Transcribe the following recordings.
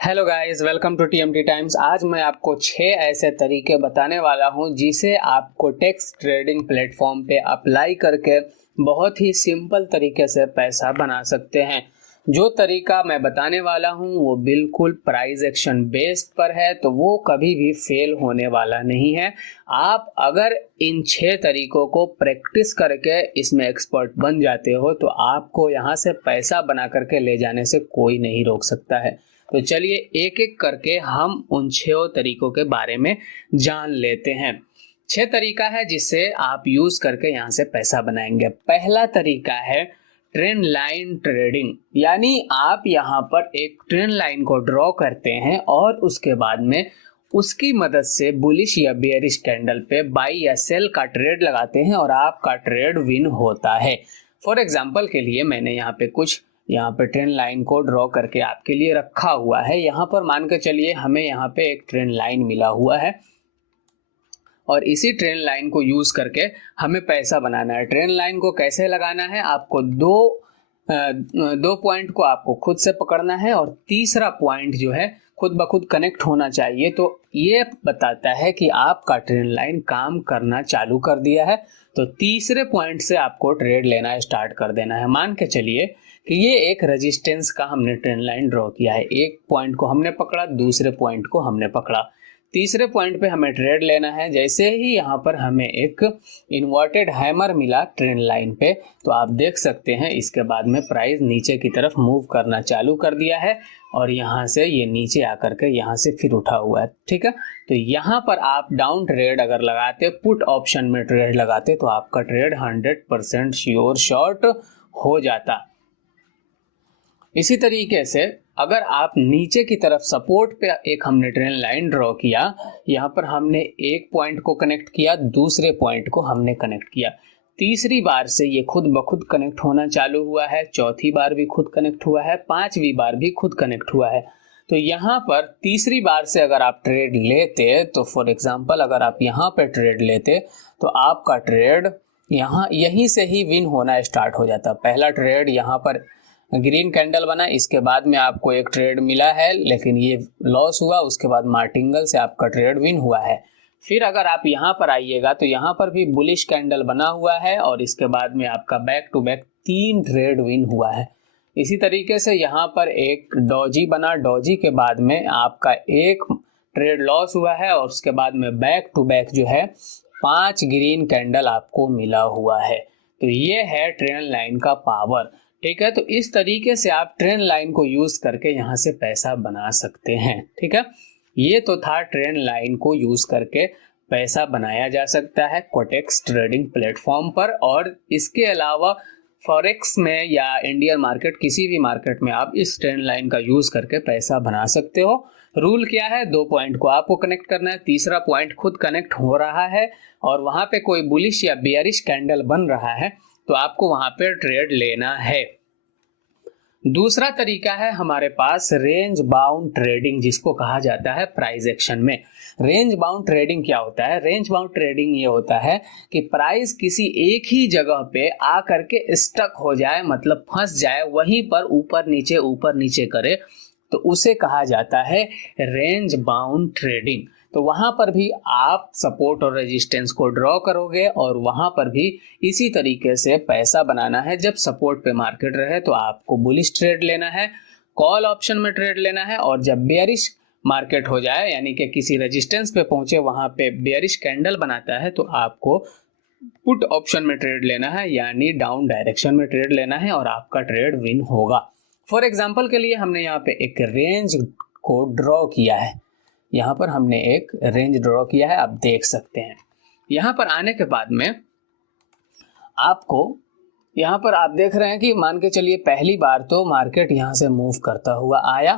Hello guys, welcome to TMT times. आज मैं आपको 6 ऐसे तरीके बताने वाला हूं जिसे आपको टेक्स्ट ट्रेडिंग प्लेटफॉर्म पे अप्लाई करके बहुत ही सिंपल तरीके से पैसा बना सकते हैं। जो तरीका मैं बताने वाला हूं वो बिल्कुल प्राइस एक्शन बेस्ड पर है, तो वो कभी भी फेल होने वाला नहीं है। आप अगर इन 6 तरीकों को प्रैक्टिस करके इसमें एक्सपर्ट बन जाते हो तो आपको यहाँ से पैसा बना करके ले जाने से कोई नहीं रोक सकता है। तो चलिए एक एक करके हम उन 6 तरीकों के बारे में जान लेते हैं। 6 तरीका है जिससे आप यूज करके यहाँ से पैसा बनाएंगे। पहला तरीका है ट्रेंड लाइन ट्रेडिंग, यानी आप यहाँ पर एक ट्रेंड लाइन को ड्रॉ करते हैं और उसके बाद में उसकी मदद से बुलिश या बेयरिश कैंडल पे बाई या सेल का ट्रेड लगाते हैं और आपका ट्रेड विन होता है। फॉर एग्जाम्पल के लिए मैंने यहाँ पे ट्रेंड लाइन को ड्रॉ करके आपके लिए रखा हुआ है। यहाँ पर मान के चलिए हमें यहाँ पे एक ट्रेंड लाइन मिला हुआ है और इसी ट्रेंड लाइन को यूज करके हमें पैसा बनाना है। ट्रेंड लाइन को कैसे लगाना है, आपको दो पॉइंट को आपको खुद से पकड़ना है और तीसरा पॉइंट जो है खुद ब खुद कनेक्ट होना चाहिए। तो ये बताता है कि आपका ट्रेंड लाइन काम करना चालू कर दिया है। तो तीसरे पॉइंट से आपको ट्रेड लेना स्टार्ट कर देना है। मान के चलिए कि ये एक रेजिस्टेंस का हमने ट्रेंड लाइन ड्रॉ किया है। एक पॉइंट को हमने पकड़ा, दूसरे पॉइंट को हमने पकड़ा, तीसरे पॉइंट पे हमें ट्रेड लेना है। जैसे ही यहाँ पर हमें एक इन्वर्टेड हैमर मिला ट्रेंड लाइन पे, तो आप देख सकते हैं इसके बाद में प्राइस नीचे की तरफ मूव करना चालू कर दिया है और यहाँ से ये नीचे आकर के यहाँ से फिर उठा हुआ है। ठीक है, तो यहाँ पर आप डाउन ट्रेड अगर लगाते, पुट ऑप्शन में ट्रेड लगाते, तो आपका ट्रेड 100% श्योर शॉर्ट हो जाता। इसी तरीके से अगर आप नीचे की तरफ सपोर्ट पे एक हमने ट्रेंड लाइन ड्रॉ किया, यहाँ पर हमने एक पॉइंट को कनेक्ट किया, दूसरे पॉइंट को हमने कनेक्ट किया, तीसरी बार से ये खुद ब खुद कनेक्ट होना चालू हुआ है, चौथी बार भी खुद कनेक्ट हुआ है, पांचवी बार भी खुद कनेक्ट हुआ है। तो यहाँ पर तीसरी बार से अगर आप ट्रेड लेते, तो फॉर एग्जाम्पल अगर आप यहाँ पे ट्रेड लेते तो आपका ट्रेड यहीं से ही विन होना स्टार्ट हो जाता। पहला ट्रेड यहाँ पर ग्रीन कैंडल बना, इसके बाद में आपको एक ट्रेड मिला है लेकिन ये लॉस हुआ, उसके बाद मार्टिंगल से आपका ट्रेड विन हुआ है। फिर अगर आप यहाँ पर आइएगा तो यहाँ पर भी बुलिश कैंडल बना हुआ है और इसके बाद में आपका back to back 3 trade win हुआ है। इसी तरीके से यहाँ पर एक डॉजी बना, डॉजी के बाद में आपका एक ट्रेड लॉस हुआ है और उसके बाद में बैक टू बैक जो है 5 ग्रीन कैंडल आपको मिला हुआ है। तो ये है ट्रेंड लाइन का पावर। ठीक है, तो इस तरीके से आप ट्रेंड लाइन को यूज करके यहाँ से पैसा बना सकते हैं। ठीक है, ये तो था ट्रेंड लाइन को यूज करके पैसा बनाया जा सकता है कोटेक्स ट्रेडिंग प्लेटफॉर्म पर। और इसके अलावा फॉरेक्स में या इंडियन मार्केट, किसी भी मार्केट में आप इस ट्रेंड लाइन का यूज करके पैसा बना सकते हो। रूल क्या है, 2 पॉइंट को आपको कनेक्ट करना है, तीसरा पॉइंट खुद कनेक्ट हो रहा है और वहां पे कोई बुलिश या बेयरिश कैंडल बन रहा है तो आपको वहां पे ट्रेड लेना है। दूसरा तरीका है हमारे पास रेंज बाउंड ट्रेडिंग, जिसको कहा जाता है प्राइस एक्शन में। रेंज बाउंड ट्रेडिंग क्या होता है? रेंज बाउंड ट्रेडिंग ये होता है कि प्राइस किसी एक ही जगह पे आ करके स्टक हो जाए, मतलब फंस जाए, वहीं पर ऊपर नीचे करे, तो उसे कहा जाता है रेंज बाउंड ट्रेडिंग। तो वहां पर भी आप सपोर्ट और रेजिस्टेंस को ड्रॉ करोगे और वहां पर भी इसी तरीके से पैसा बनाना है। जब सपोर्ट पे मार्केट रहे तो आपको बुलिश ट्रेड लेना है, कॉल ऑप्शन में ट्रेड लेना है, और जब बेयरिश मार्केट हो जाए यानी कि किसी रेजिस्टेंस पे पहुंचे, वहां पे बेयरिश कैंडल बनाता है, तो आपको पुट ऑप्शन में ट्रेड लेना है, यानी डाउन डायरेक्शन में ट्रेड लेना है और आपका ट्रेड विन होगा। फॉर एग्जाम्पल के लिए हमने यहाँ पे एक रेंज को ड्रॉ किया है, यहाँ पर हमने एक रेंज ड्रॉ किया है, आप देख सकते हैं। यहाँ पर आने के बाद में आपको यहाँ पर आप देख रहे हैं कि मान के चलिए पहली बार तो मार्केट यहाँ से मूव करता हुआ आया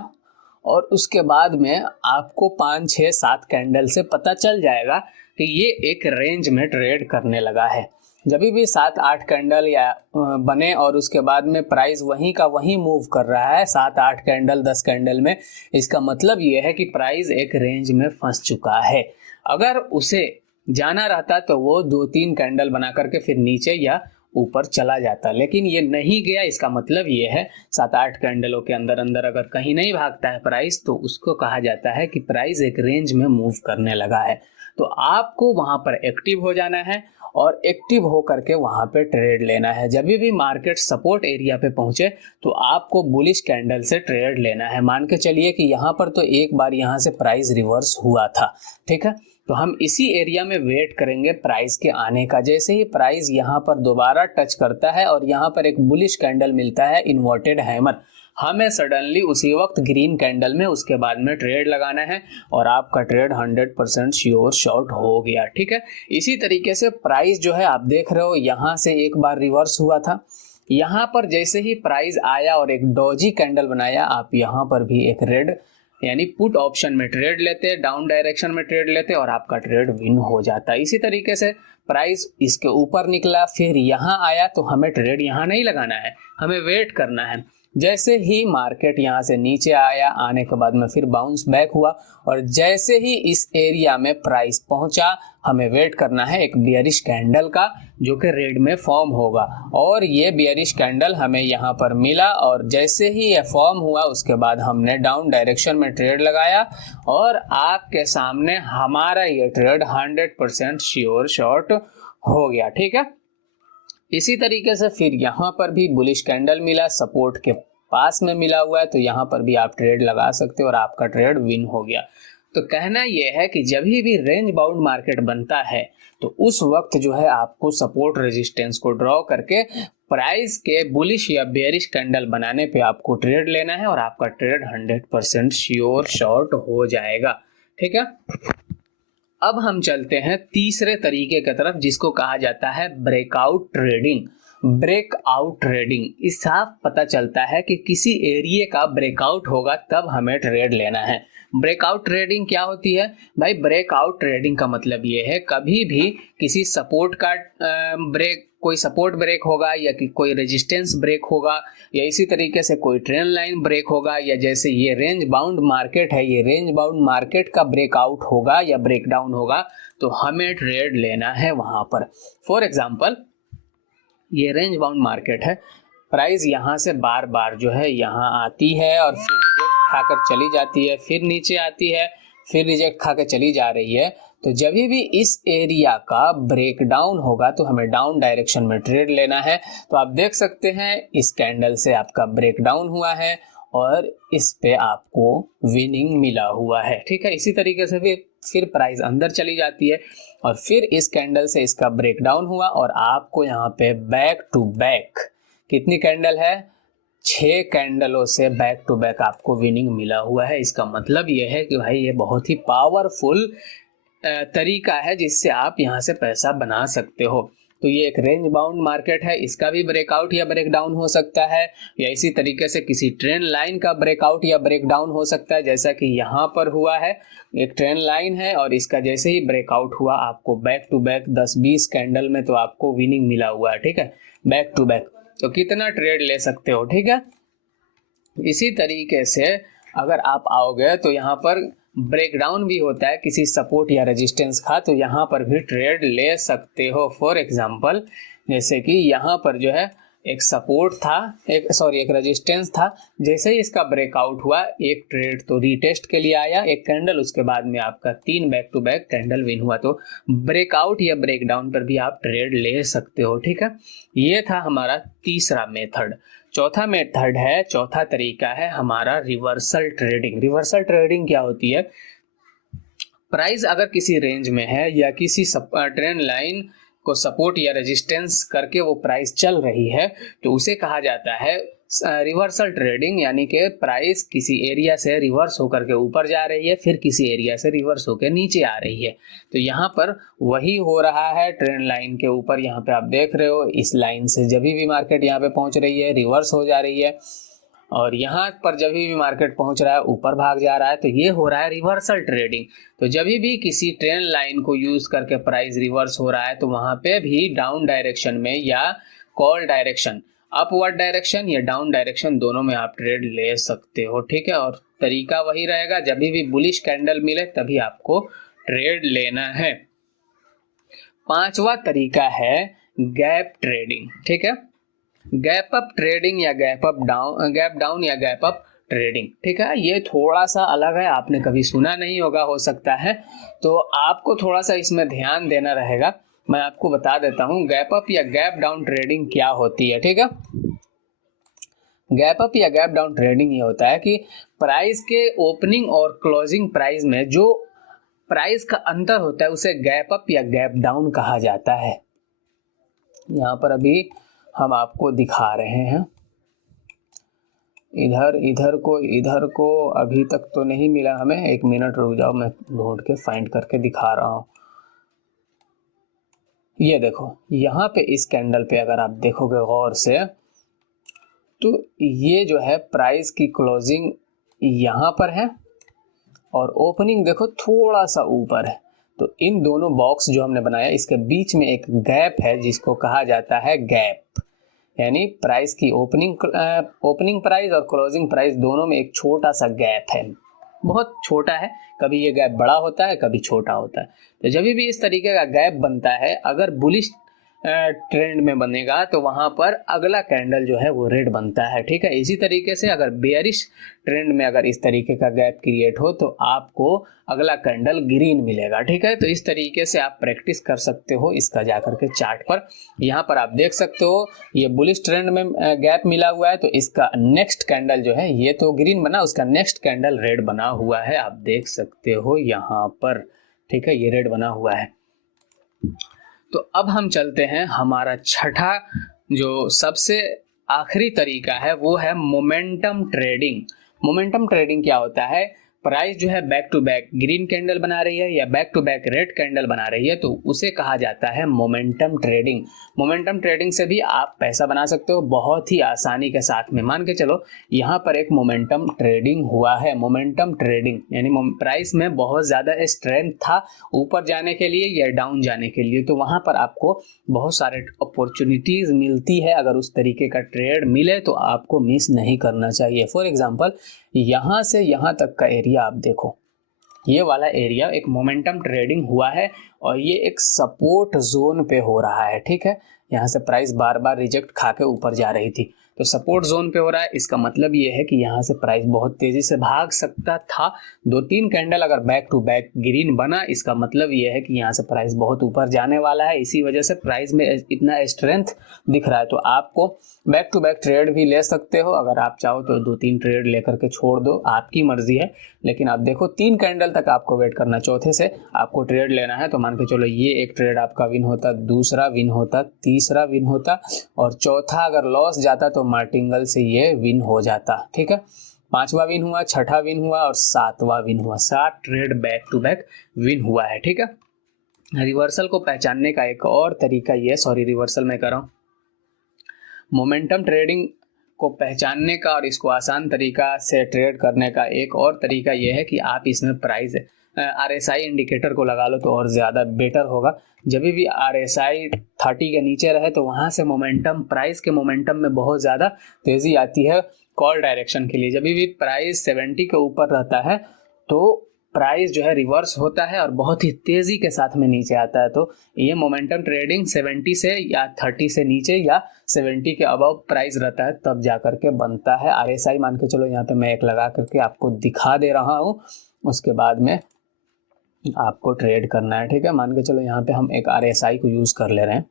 और उसके बाद में आपको 5, 6, 7 कैंडल से पता चल जाएगा कि ये एक रेंज में ट्रेड करने लगा है। जब भी 7, 8 कैंडल या बने और उसके बाद में प्राइस वहीं का वहीं मूव कर रहा है 7, 8 कैंडल, 10 कैंडल में, इसका मतलब ये है कि प्राइस एक रेंज में फंस चुका है। अगर उसे जाना रहता तो वो 2-3 कैंडल बना करके फिर नीचे या ऊपर चला जाता, लेकिन ये नहीं गया। इसका मतलब ये है 7-8 कैंडलों के अंदर अंदर अगर कहीं नहीं भागता है प्राइस, तो उसको कहा जाता है कि प्राइस एक रेंज में मूव करने लगा है। तो आपको वहां पर एक्टिव हो जाना है और एक्टिव हो करके वहां पे ट्रेड लेना है। जब भी मार्केट सपोर्ट एरिया पे पहुंचे तो आपको बुलिश कैंडल से ट्रेड लेना है। मान के चलिए कि यहाँ पर तो एक बार यहाँ से प्राइस रिवर्स हुआ था, ठीक है, तो हम इसी एरिया में वेट करेंगे प्राइस के आने का। जैसे ही प्राइस यहाँ पर दोबारा टच करता है और यहाँ पर एक बुलिश कैंडल मिलता है इन्वर्टेड हैमर, हमें सडनली उसी वक्त ग्रीन कैंडल में उसके बाद में ट्रेड लगाना है और आपका ट्रेड 100% श्योर शॉर्ट हो गया, ठीक है। इसी तरीके से प्राइस जो है आप देख रहे हो यहाँ से एक बार रिवर्स हुआ था, यहाँ पर जैसे ही प्राइस आया और एक डॉजी कैंडल बनाया, आप यहाँ पर भी एक रेड यानी पुट ऑप्शन में ट्रेड लेते, डाउन डायरेक्शन में ट्रेड लेते और आपका ट्रेड विन हो जाता है। इसी तरीके से प्राइस इसके ऊपर निकला, फिर यहाँ आया, तो हमें ट्रेड यहाँ नहीं लगाना है, हमें वेट करना है। जैसे ही मार्केट यहाँ से नीचे आया, आने के बाद में फिर बाउंस बैक हुआ और जैसे ही इस एरिया में प्राइस पहुंचा, हमें वेट करना है एक बियरिश कैंडल का जो कि रेड में फॉर्म होगा। और ये बियरिश कैंडल हमें यहाँ पर मिला और जैसे ही ये फॉर्म हुआ उसके बाद हमने डाउन डायरेक्शन में ट्रेड लगाया और आपके सामने हमारा ये ट्रेड 100% श्योर शॉर्ट हो गया, ठीक है। इसी तरीके से फिर यहाँ पर भी बुलिश कैंडल मिला, सपोर्ट के पास में मिला हुआ है, तो यहाँ पर भी आप ट्रेड लगा सकते हो और आपका ट्रेड विन हो गया। तो कहना यह है कि जब भी रेंज बाउंड मार्केट बनता है तो उस वक्त जो है आपको सपोर्ट रेजिस्टेंस को ड्रॉ करके प्राइस के बुलिश या बेयरिश कैंडल बनाने पे आपको ट्रेड लेना है और आपका ट्रेड 100% श्योर शॉर्ट हो जाएगा, ठीक है। अब हम चलते हैं तीसरे तरीके की तरफ जिसको कहा जाता है ब्रेकआउट ट्रेडिंग। ब्रेकआउट ट्रेडिंग, इस साफ पता चलता है कि किसी एरिया का ब्रेकआउट होगा तब हमें ट्रेड लेना है। ब्रेकआउट ट्रेडिंग क्या होती है भाई? ब्रेकआउट ट्रेडिंग का मतलब ये है कभी भी किसी सपोर्ट का कोई सपोर्ट ब्रेक होगा या कि कोई रेजिस्टेंस ब्रेक होगा या इसी तरीके से कोई ट्रेंड लाइन ब्रेक होगा या जैसे ये रेंज बाउंड मार्केट है, ये रेंज बाउंड मार्केट का ब्रेकआउट होगा या ब्रेकडाउन होगा तो हमें ट्रेड लेना है वहां पर। फॉर एग्जांपल ये रेंज बाउंड मार्केट है, प्राइस यहाँ से बार बार जो है यहाँ आती है और फिर रिजेक्ट खाकर चली जाती है, फिर नीचे आती है, फिर रिजेक्ट खाकर चली जा रही है। तो जब भी इस एरिया का ब्रेकडाउन होगा तो हमें डाउन डायरेक्शन में ट्रेड लेना है। तो आप देख सकते हैं इस कैंडल से आपका ब्रेकडाउन हुआ है और इस पे आपको विनिंग मिला हुआ है, ठीक है। इसी तरीके से फिर प्राइस अंदर चली जाती है और फिर इस कैंडल से इसका ब्रेकडाउन हुआ और आपको यहाँ पे बैक टू बैक कितनी कैंडल है? 6 कैंडलों से बैक टू बैक आपको विनिंग मिला हुआ है। इसका मतलब यह है कि भाई ये बहुत ही पावरफुल तरीका है जिससे आप यहाँ से पैसा बना सकते हो। तो ये एक रेंज बाउंड मार्केट है, इसका भी ब्रेकआउट या ब्रेकडाउन हो सकता है या इसी तरीके से किसी ट्रेंड लाइन का ब्रेकआउट या ब्रेकडाउन हो सकता है, जैसा कि यहाँ पर हुआ है। एक ट्रेंड लाइन है और इसका जैसे ही ब्रेकआउट हुआ आपको बैक टू बैक 10-20 कैंडल में तो आपको विनिंग मिला हुआ है, ठीक है, बैक टू बैक। तो कितना ट्रेड ले सकते हो, ठीक है। इसी तरीके से अगर आप आओगे तो यहाँ पर ब्रेकडाउन भी होता है किसी सपोर्ट या रेजिस्टेंस का, तो यहाँ पर भी ट्रेड ले सकते हो। फॉर एग्जांपल जैसे कि यहाँ पर जो है एक सपोर्ट था, एक रेजिस्टेंस था, जैसे ही इसका ब्रेकआउट हुआ एक ट्रेड तो रीटेस्ट के लिए आया एक कैंडल, उसके बाद में आपका 3 back to back candle win हुआ। तो ब्रेकआउट या ब्रेकडाउन पर भी आप ट्रेड ले सकते हो, ठीक है। ये था हमारा तीसरा मेथड। चौथा मेथड है, चौथा तरीका है हमारा रिवर्सल ट्रेडिंग। रिवर्सल ट्रेडिंग क्या होती है? प्राइस अगर किसी रेंज में है या किसी ट्रेंड लाइन को सपोर्ट या रेजिस्टेंस करके वो प्राइस चल रही है तो उसे कहा जाता है रिवर्सल ट्रेडिंग, यानी कि प्राइस किसी एरिया से रिवर्स होकर के ऊपर जा रही है फिर किसी एरिया से रिवर्स होकर नीचे आ रही है। तो यहाँ पर वही हो रहा है ट्रेंड लाइन के ऊपर। यहाँ पे आप देख रहे हो इस लाइन से जब भी मार्केट यहाँ पे पहुंच रही है रिवर्स हो जा रही है और यहाँ पर जब भी मार्केट पहुंच रहा है ऊपर भाग जा रहा है, तो ये हो रहा है रिवर्सल ट्रेडिंग। तो जब भी किसी ट्रेंड लाइन को यूज करके प्राइस रिवर्स हो रहा है तो वहां पे भी डाउन डायरेक्शन में या कॉल डायरेक्शन, अपवर्ड डायरेक्शन या डाउन डायरेक्शन, दोनों में आप ट्रेड ले सकते हो, ठीक है। और तरीका वही रहेगा, जब भी बुलिश कैंडल मिले तभी आपको ट्रेड लेना है। पांचवा तरीका है गैप ट्रेडिंग, ठीक है, गैप अप ट्रेडिंग या गैप डाउन या गैप अप ट्रेडिंग, ठीक है। ये थोड़ा सा अलग है, आपने कभी सुना नहीं होगा हो सकता है, तो आपको थोड़ा सा इसमें ध्यान देना रहेगा। मैं आपको बता देता हूँ गैप अप या गैप डाउन ट्रेडिंग क्या होती है, ठीक है। गैप अप या गैप डाउन ट्रेडिंग ये होता है कि प्राइस के ओपनिंग और क्लोजिंग प्राइस में जो प्राइस का अंतर होता है उसे गैप अप या गैप डाउन कहा जाता है। यहाँ पर अभी हम आपको दिखा रहे हैं, इधर को अभी तक तो नहीं मिला हमें, 1 मिनट रुक जाओ, मैं ढूंढ के फाइंड करके दिखा रहा हूँ। ये देखो यहाँ पे इस कैंडल पे अगर आप देखोगे गौर से तो ये जो है प्राइस की क्लोजिंग यहाँ पर है और ओपनिंग देखो थोड़ा सा ऊपर है। तो इन दोनों बॉक्स जो हमने बनाया इसके बीच में एक गैप है जिसको कहा जाता है गैप, यानी प्राइस की ओपनिंग प्राइस और क्लोजिंग प्राइस दोनों में एक छोटा सा गैप है, बहुत छोटा है, कभी ये गैप बड़ा होता है कभी छोटा होता है। तो जब भी इस तरीके का गैप बनता है, अगर बुलिश ट्रेंड में बनेगा तो वहां पर अगला कैंडल जो है वो रेड बनता है, ठीक है। इसी तरीके से अगर बेयरिश ट्रेंड में अगर इस तरीके का गैप क्रिएट हो तो आपको अगला कैंडल ग्रीन मिलेगा, ठीक है। तो इस तरीके से आप प्रैक्टिस कर सकते हो इसका जाकर के चार्ट पर। यहाँ पर आप देख सकते हो ये बुलिश ट्रेंड में गैप मिला हुआ है, तो इसका नेक्स्ट कैंडल जो है ये तो ग्रीन बना, उसका नेक्स्ट कैंडल रेड बना हुआ है, आप देख सकते हो यहाँ पर, ठीक है, ये रेड बना हुआ है। तो अब हम चलते हैं, हमारा छठा जो सबसे आखिरी तरीका है वो है मोमेंटम ट्रेडिंग। मोमेंटम ट्रेडिंग क्या होता है, प्राइस जो है back to back green candle बना रही है या back to back red candle बना रही है तो उसे कहा जाता है मोमेंटम ट्रेडिंग। मोमेंटम ट्रेडिंग से भी आप पैसा बना सकते हो बहुत ही आसानी के साथ में। मान के चलो यहाँ पर एक मोमेंटम ट्रेडिंग हुआ है, मोमेंटम ट्रेडिंग यानी प्राइस में बहुत ज़्यादा स्ट्रेंथ था ऊपर जाने के लिए या डाउन जाने के लिए, तो वहाँ पर आपको बहुत सारे अपॉर्चुनिटीज़ मिलती है। अगर उस तरीके का ट्रेड मिले तो आपको मिस नहीं करना चाहिए। फॉर एग्जाम्पल यहाँ से यहाँ तक का एरिया आप देखो, ये वाला एरिया एक मोमेंटम ट्रेडिंग हुआ है और ये एक सपोर्ट जोन पे हो रहा है, ठीक है। यहाँ से प्राइस बार बार रिजेक्ट खा के ऊपर जा रही थी, तो सपोर्ट जोन पे हो रहा है, इसका मतलब ये है कि यहाँ से प्राइस बहुत तेजी से भाग सकता था। 2-3 कैंडल अगर बैक टू बैक ग्रीन बना, इसका मतलब ये है कि यहाँ से प्राइस बहुत ऊपर जाने वाला है, इसी वजह से प्राइस में इतना स्ट्रेंथ दिख रहा है। तो आपको बैक टू बैक ट्रेड भी ले सकते हो, अगर आप चाहो तो 2-3 ट्रेड लेकर के छोड़ दो, आपकी मर्जी है। लेकिन आप देखो 3 कैंडल तक आपको वेट करना, चौथे से आपको ट्रेड लेना है। तो मान के चलो ये एक ट्रेड आपका विन होता, दूसरा विन होता, तीसरा विन होता और चौथा अगर लॉस जाता तो मार्टिंगल से ये विन हो जाता, ठीक है। 5वां विन हुआ, 6ठा विन हुआ और 7वां विन हुआ, 7 trade back to back win हुआ है, ठीक है। रिवर्सल को पहचानने का एक और तरीका ये, रिवर्सल मैं कर रहा हूँ, मोमेंटम ट्रेडिंग को पहचानने का और इसको आसान तरीका से ट्रेड करने का एक और तरीका यह है कि आप इसमें प्राइस RSI इंडिकेटर को लगा लो तो और ज़्यादा बेटर होगा। जब भी RSI 30 के नीचे रहे तो वहाँ से मोमेंटम, प्राइस के मोमेंटम में बहुत ज़्यादा तेज़ी आती है कॉल डायरेक्शन के लिए। जब भी प्राइस 70 के ऊपर रहता है तो प्राइस जो है रिवर्स होता है और बहुत ही तेज़ी के साथ में नीचे आता है। तो ये मोमेंटम ट्रेडिंग 70 से या 30 से नीचे या 70 के अबव प्राइस रहता है तब जा करके बनता है। RSI मान के चलो यहाँ पे मैं एक लगा करके आपको दिखा दे रहा हूँ, उसके बाद में आपको ट्रेड करना है, ठीक है। मान के चलो यहाँ पे हम एक RSI को यूज़ कर ले रहे हैं,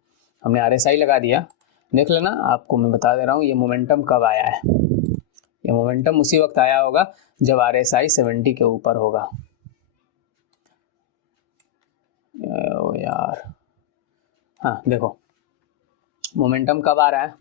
हमने RSI लगा दिया, देख लेना। आपको मैं बता दे रहा हूँ ये मोमेंटम कब आया है, ये मोमेंटम उसी वक्त आया होगा जब RSI 70 के ऊपर होगा। ओ यार, हाँ देखो मोमेंटम कब आ रहा है,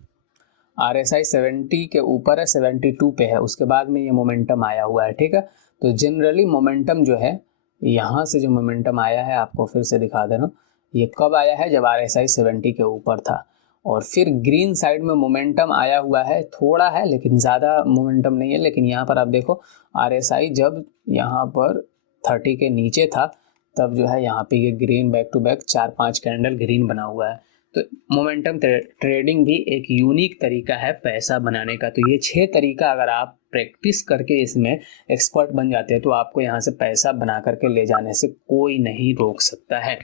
RSI 70 के ऊपर है, 72 पे है, उसके बाद में ये मोमेंटम आया हुआ है, ठीक है। तो जनरली मोमेंटम जो है यहाँ से जो मोमेंटम आया है, आपको फिर से दिखा दे रहा हूँ, ये कब आया है जब RSI 70 के ऊपर था। और फिर ग्रीन साइड में मोमेंटम आया हुआ है, थोड़ा है लेकिन ज़्यादा मोमेंटम नहीं है। लेकिन यहाँ पर आप देखो RSI जब यहाँ पर 30 के नीचे था तब जो है यहाँ पे ये green back to back 4-5 candle green बना हुआ है। तो मोमेंटम ट्रेडिंग भी एक यूनिक तरीका है पैसा बनाने का। तो ये 6 तरीका अगर आप प्रैक्टिस करके इसमें एक्सपर्ट बन जाते हैं तो आपको यहाँ से पैसा बना करके ले जाने से कोई नहीं रोक सकता है।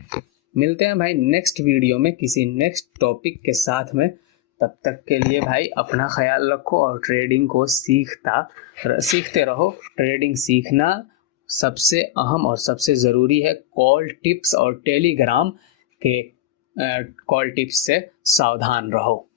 मिलते हैं भाई नेक्स्ट वीडियो में किसी नेक्स्ट टॉपिक के साथ में। तब तक के लिए भाई अपना ख्याल रखो और ट्रेडिंग को सीखते रहो। ट्रेडिंग सीखना सबसे अहम और सबसे ज़रूरी है। कॉल टिप्स और टेलीग्राम के कॉल टिप्स से सावधान रहो।